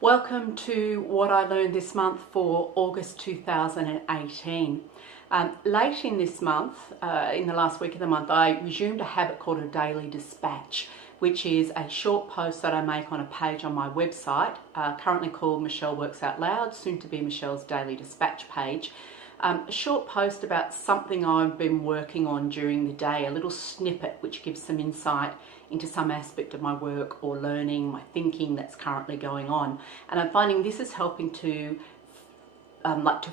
Welcome to what I learned this month for August 2018. Late in this month, in the last week of the month, I resumed a habit called a daily dispatch, which is a short post that I make on a page on my website, currently called Michelle Works Out Loud, soon to be Michelle's Daily Dispatch page. A short post about something I've been working on during the day, a little snippet which gives some insight into some aspect of my work or learning, my thinking that's currently going on. And I'm finding this is helping to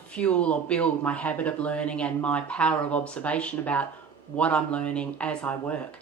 fuel or build my habit of learning and my power of observation about what I'm learning as I work.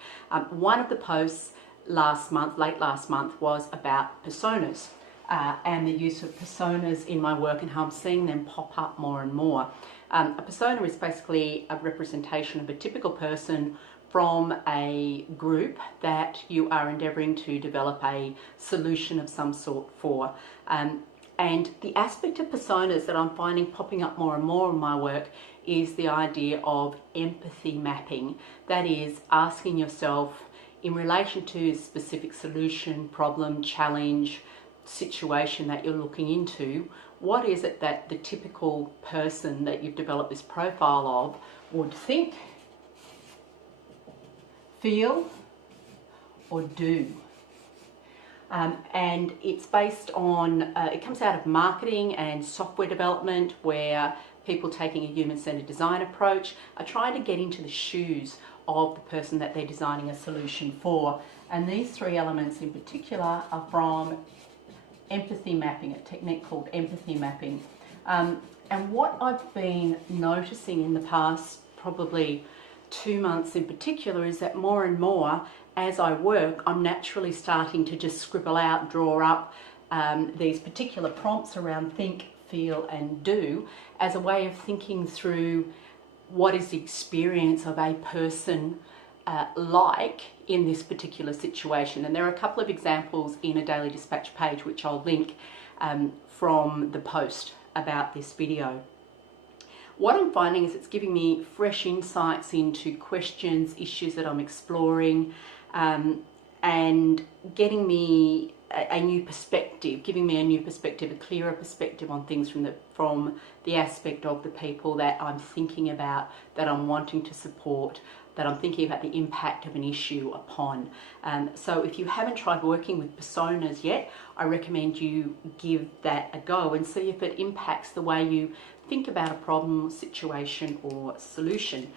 One of the posts late last month, was about personas and the use of personas in my work and how I'm seeing them pop up more and more. A persona is basically a representation of a typical person from a group that you are endeavouring to develop a solution of some sort for. And the aspect of personas that I'm finding popping up more and more in my work is the idea of empathy mapping. That is, asking yourself in relation to a specific solution, problem, challenge, situation that you're looking into, what is it that the typical person that you've developed this profile of would think, feel, or do. And it's based on, it comes out of marketing and software development, where people taking a human-centered design approach are trying to get into the shoes of the person that they're designing a solution for. And these three elements in particular are from empathy mapping, a technique called empathy mapping. And what I've been noticing in the past probably 2 months in particular is that more and more as I work, I'm naturally starting to just scribble out, draw up these particular prompts around think, feel and do as a way of thinking through what is the experience of a person like in this particular situation. And there are a couple of examples in a Daily Dispatch page which I'll link from the post about this video. What I'm finding is it's giving me fresh insights into questions, issues that I'm exploring, and getting me a new perspective, giving me a new perspective, a clearer perspective on things from the aspect of the people that I'm thinking about, that I'm wanting to support, that I'm thinking about the impact of an issue upon. So if you haven't tried working with personas yet, I recommend you give that a go and see if it impacts the way you think about a problem, situation or solution.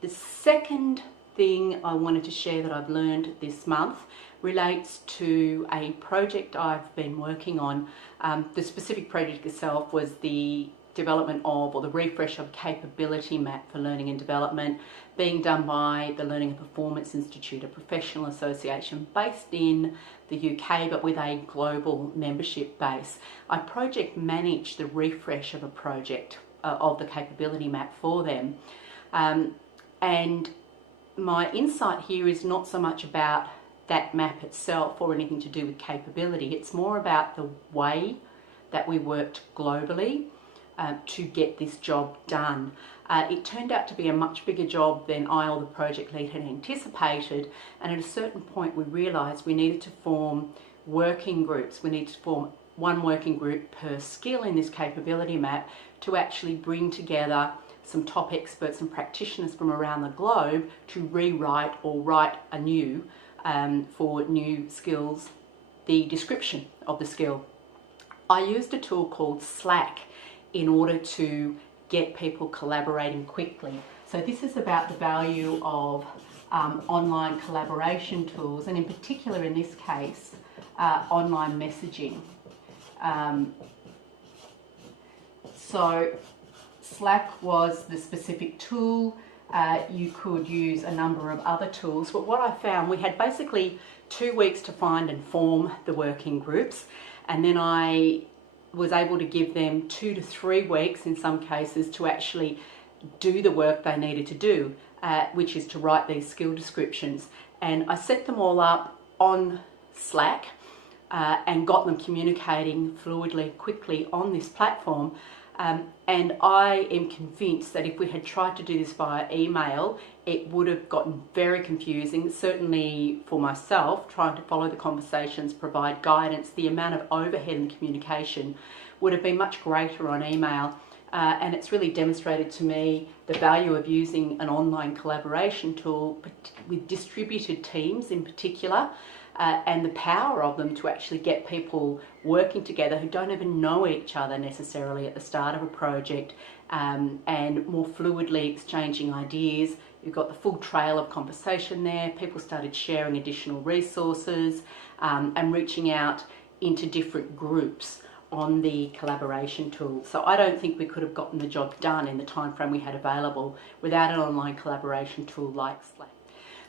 The second thing I wanted to share that I've learned this month relates to a project I've been working on. The specific project itself was the development of, or the refresh of, a capability map for learning and development being done by the Learning and Performance Institute, a professional association based in the UK but with a global membership base. I project manage the refresh of a project of the capability map for them, and my insight here is not so much about that map itself or anything to do with capability. It's more about the way that we worked globally to get this job done. It turned out to be a much bigger job than I or the project lead had anticipated, and at a certain point we realised we needed to form working groups. We needed to form one working group per skill in this capability map to actually bring together some top experts and practitioners from around the globe to rewrite or write anew for new skills, the description of the skill. I used a tool called Slack in order to get people collaborating quickly. So this is about the value of online collaboration tools, and in particular in this case, online messaging. So Slack was the specific tool. You could use a number of other tools, but what I found, we had basically 2 weeks to find and form the working groups, and then I was able to give them 2 to 3 weeks in some cases to actually do the work they needed to do, which is to write these skill descriptions. And I set them all up on Slack and got them communicating fluidly, quickly on this platform. And I am convinced that if we had tried to do this via email, it would have gotten very confusing. Certainly for myself, trying to follow the conversations, provide guidance, the amount of overhead in the communication would have been much greater on email. And it's really demonstrated to me the value of using an online collaboration tool with distributed teams in particular, and the power of them to actually get people working together who don't even know each other necessarily at the start of a project, and more fluidly exchanging ideas. You've got the full trail of conversation there. People started sharing additional resources, and reaching out into different groups on the collaboration tool. So I don't think we could have gotten the job done in the time frame we had available without an online collaboration tool like Slack.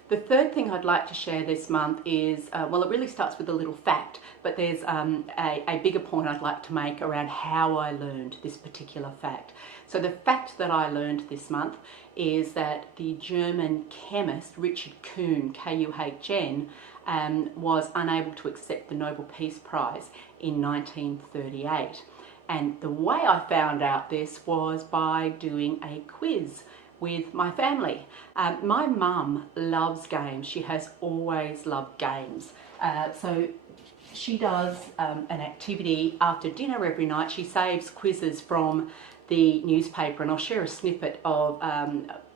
The third thing I'd like to share this month is, well, it really starts with a little fact, but there's a bigger point I'd like to make around how I learned this particular fact. So the fact that I learned this month is that the German chemist Richard Kuhn, K-U-H-N, was unable to accept the Nobel Peace Prize in 1938. And the way I found out this was by doing a quiz with my family. My mum loves games. She has always loved games. So she does an activity after dinner every night. She saves quizzes from the newspaper, and I'll share a snippet of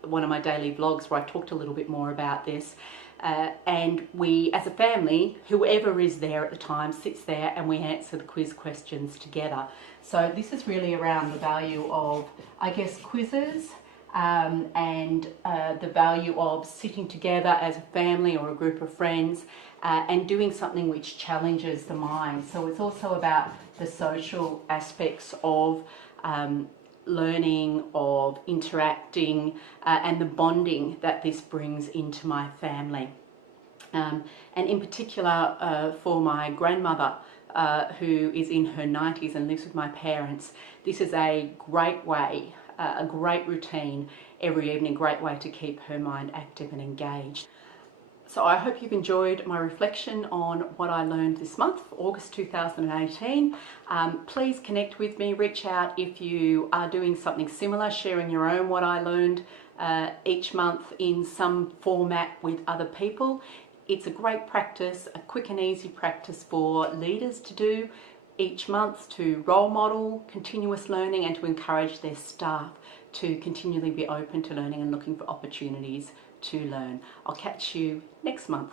one of my daily vlogs where I talked a little bit more about this. And we, as a family, whoever is there at the time sits there and we answer the quiz questions together. So this is really around the value of, I guess, quizzes, and the value of sitting together as a family or a group of friends, and doing something which challenges the mind. So it's also about the social aspects of learning, of interacting, and the bonding that this brings into my family. And in particular for my grandmother, who is in her 90s and lives with my parents, this is a great way, a great routine every evening, great way to keep her mind active and engaged. So I hope you've enjoyed my reflection on what I learned this month, August 2018. Please connect with me, reach out if you are doing something similar, sharing your own what I learned each month in some format with other people. It's a great practice, a quick and easy practice for leaders to do each month, to role model continuous learning and to encourage their staff to continually be open to learning and looking for opportunities to learn. I'll catch you next month.